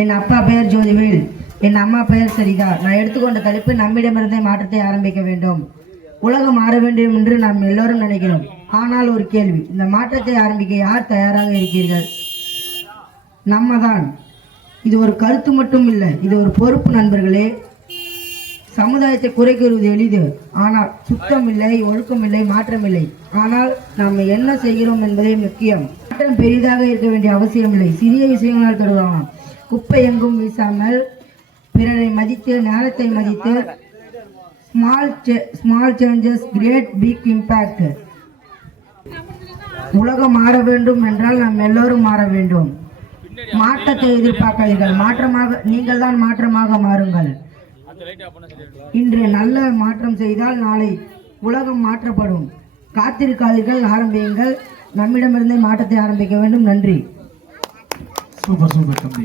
என் அப்பா பெயர் ஜோதிவேல், என் அம்மா பெயர் சரிதா. நான் எடுத்துக்கொண்ட தலைப்பு நம்மிடமிருந்தே மாற்றத்தை ஆரம்பிக்க வேண்டும். உலகம் மாற வேண்டும் என்று நாம் எல்லோரும் நினைக்கிறோம். ஆனால் ஒரு கேள்வி, இந்த மாற்றத்தை ஆரம்பிக்க யார் தயாராக இருக்கிறீர்கள்? நம்ம தான். இது ஒரு கருத்து மட்டும் இல்லை, இது ஒரு பொறுப்பு. நண்பர்களே, சமுதாயத்தை குறை கூறுவது எளிது. ஆனால் சுத்தம் இல்லை, ஒழுக்கம் இல்லை, மாற்றம் இல்லை. ஆனால் நாம் என்ன செய்கிறோம் என்பதே முக்கியம். மாற்றம் பெரிதாக இருக்க வேண்டிய அவசியம் இல்லை, சிறிய விஷயங்களால் தொடங்கலாம். குப்பை எங்கும் வீசாமல், பிறரை மதித்து, நேரத்தை மதித்து, small changes create big impact. உலகம் மாற வேண்டும் என்றால் நாம் எல்லோரும் மாற வேண்டும். மாற்றத்தை எதிர்பார்க்காதீர்கள், நீங்கள் தான் மாற்றமாக மாறுங்கள். இன்று நல்ல மாற்றம் செய்தால் நாளை உலகம் மாற்றப்படும். காத்திருக்காதீர்கள், ஆரம்பியுங்கள். நம்மிடமிருந்தே மாற்றத்தை ஆரம்பிக்க வேண்டும். நன்றி. சூப்பர் தம்பி.